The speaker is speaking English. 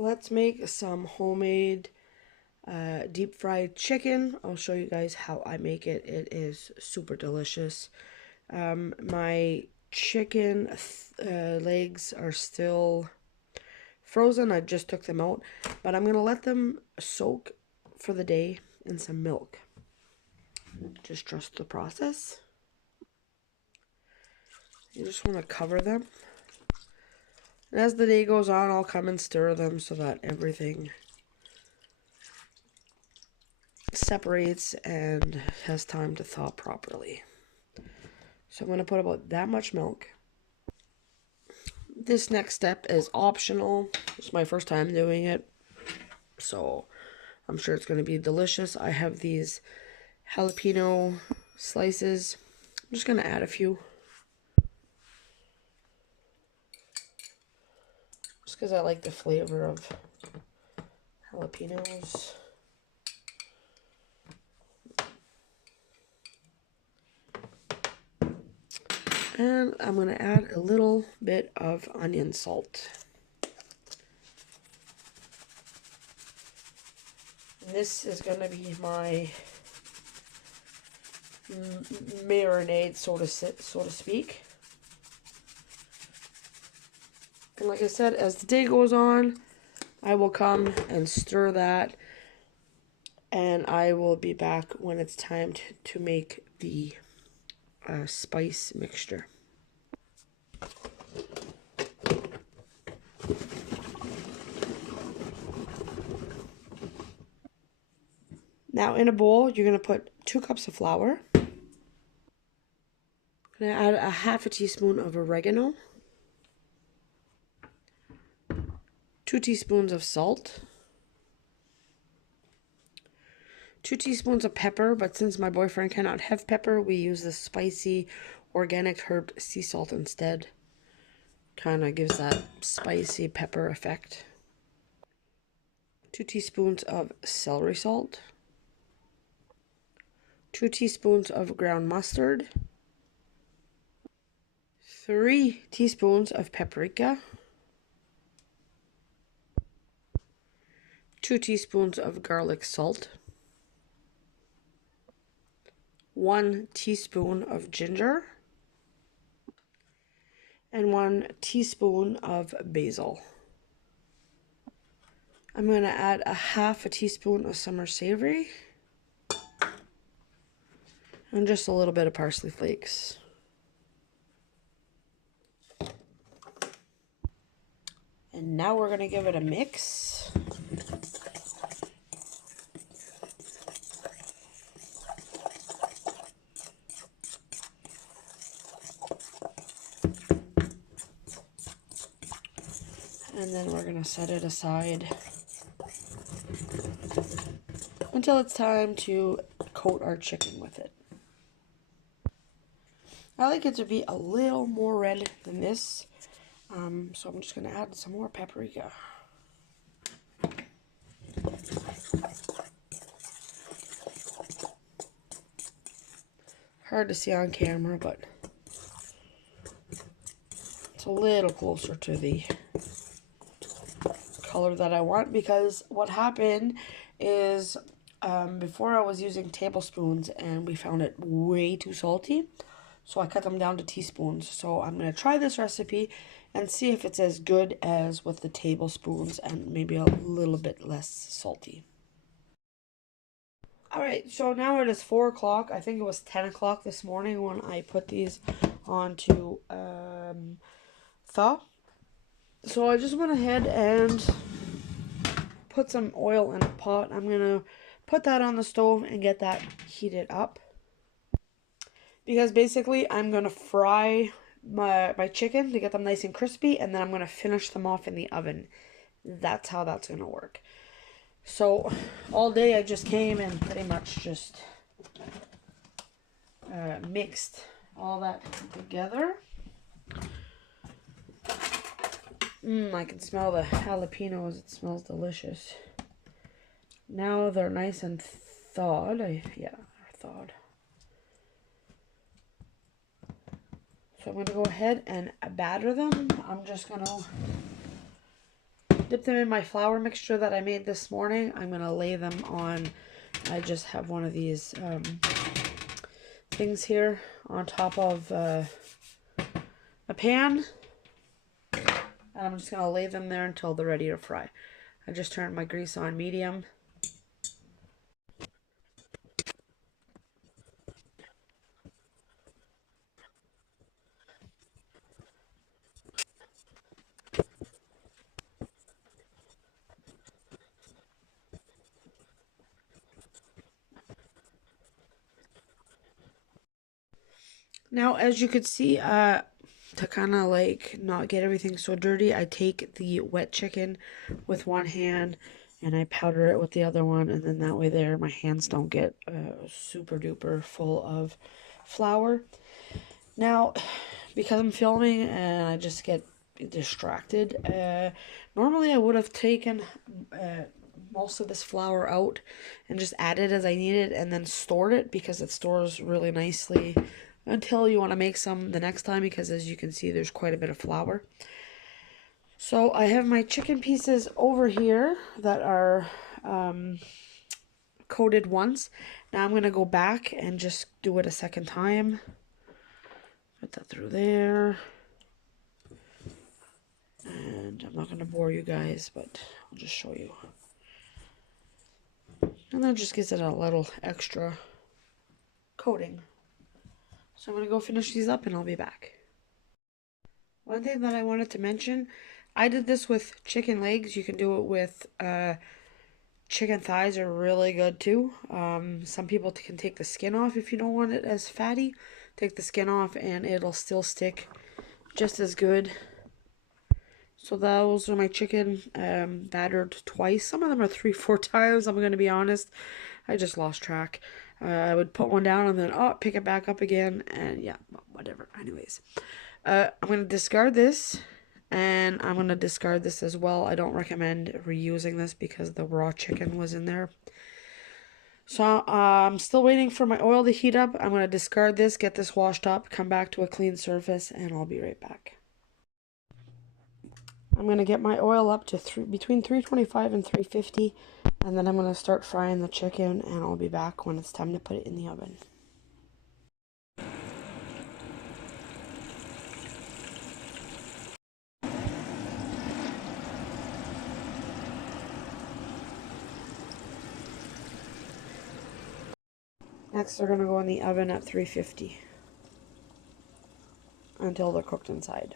Let's make some homemade deep fried chicken. I'll show you guys how I make it. It is super delicious. My chicken legs are still frozen. I just took them out, but I'm gonna let them soak for the day in some milk. Just trust the process. You just want to cover them. And as the day goes on, I'll come and stir them so that everything separates and has time to thaw properly. So I'm going to put about that much milk. This next step is optional. It's my first time doing it, so I'm sure it's going to be delicious. I have these jalapeno slices. I'm just going to add a few. Just because I like the flavor of jalapenos. And I'm going to add a little bit of onion salt. This is going to be my marinade, so to speak. And like I said, as the day goes on, I will come and stir that. And I will be back when it's time to make the spice mixture. Now in a bowl, you're going to put 2 cups of flour. I'm going to add a half a teaspoon of oregano. 2 teaspoons of salt. 2 teaspoons of pepper, but since my boyfriend cannot have pepper, we use the spicy organic herb sea salt instead. Kind of gives that spicy pepper effect. 2 teaspoons of celery salt. 2 teaspoons of ground mustard. 3 teaspoons of paprika. 2 teaspoons of garlic salt. 1 teaspoon of ginger. And 1 teaspoon of basil. I'm going to add a half a teaspoon of summer savory. And just a little bit of parsley flakes. And now we're going to give it a mix. And then we're going to set it aside until it's time to coat our chicken with it. I like it to be a little more red than this, so I'm just going to add some more paprika. Hard to see on camera, but it's a little closer to the color that I want, because what happened is before I was using tablespoons and we found it way too salty, so I cut them down to teaspoons. So I'm going to try this recipe and see if it's as good as with the tablespoons and maybe a little bit less salty. Alright, so now it is 4 o'clock. I think it was 10 o'clock this morning when I put these onto thaw. So I just went ahead and put some oil in a pot. I'm going to put that on the stove and get that heated up. Because basically I'm going to fry my chicken to get them nice and crispy, and then I'm going to finish them off in the oven. That's how that's going to work. So all day I just came and pretty much just mixed all that together. I can smell the jalapenos. It smells delicious. Now they're nice and thawed. Yeah, they're thawed. So I'm going to go ahead and batter them. I'm just going to dip them in my flour mixture that I made this morning. I'm going to lay them on, I just have one of these things here on top of a pan. And I'm just going to lay them there until they're ready to fry. I just turned my grease on medium. Now, as you could see, to kind of like not get everything so dirty, I take the wet chicken with one hand and I powder it with the other one, and then that way there my hands don't get super duper full of flour. Now, because I'm filming and I just get distracted, normally I would have taken most of this flour out and just added as I needed and then stored it, because it stores really nicely until you want to make some the next time, because as you can see there's quite a bit of flour. So I have my chicken pieces over here that are coated once. Now I'm going to go back and just do it a second time. Put that through there. And I'm not going to bore you guys, but I'll just show you. And that just gives it a little extra coating. So I'm going to go finish these up and I'll be back. One thing that I wanted to mention, I did this with chicken legs. You can do it with chicken thighs, are really good too. Some people can take the skin off if you don't want it as fatty. Take the skin off and it'll still stick just as good. So those are my chicken, battered twice. Some of them are 3-4 times, I'm going to be honest. I just lost track. I would put one down and then, pick it back up again. And yeah, whatever. Anyways, I'm going to discard this. And I'm going to discard this as well. I don't recommend reusing this because the raw chicken was in there. So I'm still waiting for my oil to heat up. I'm going to discard this, get this washed up, come back to a clean surface, and I'll be right back. I'm going to get my oil up to between 325 and 350, and then I'm going to start frying the chicken, and I'll be back when it's time to put it in the oven. Next, they're going to go in the oven at 350 until they're cooked inside.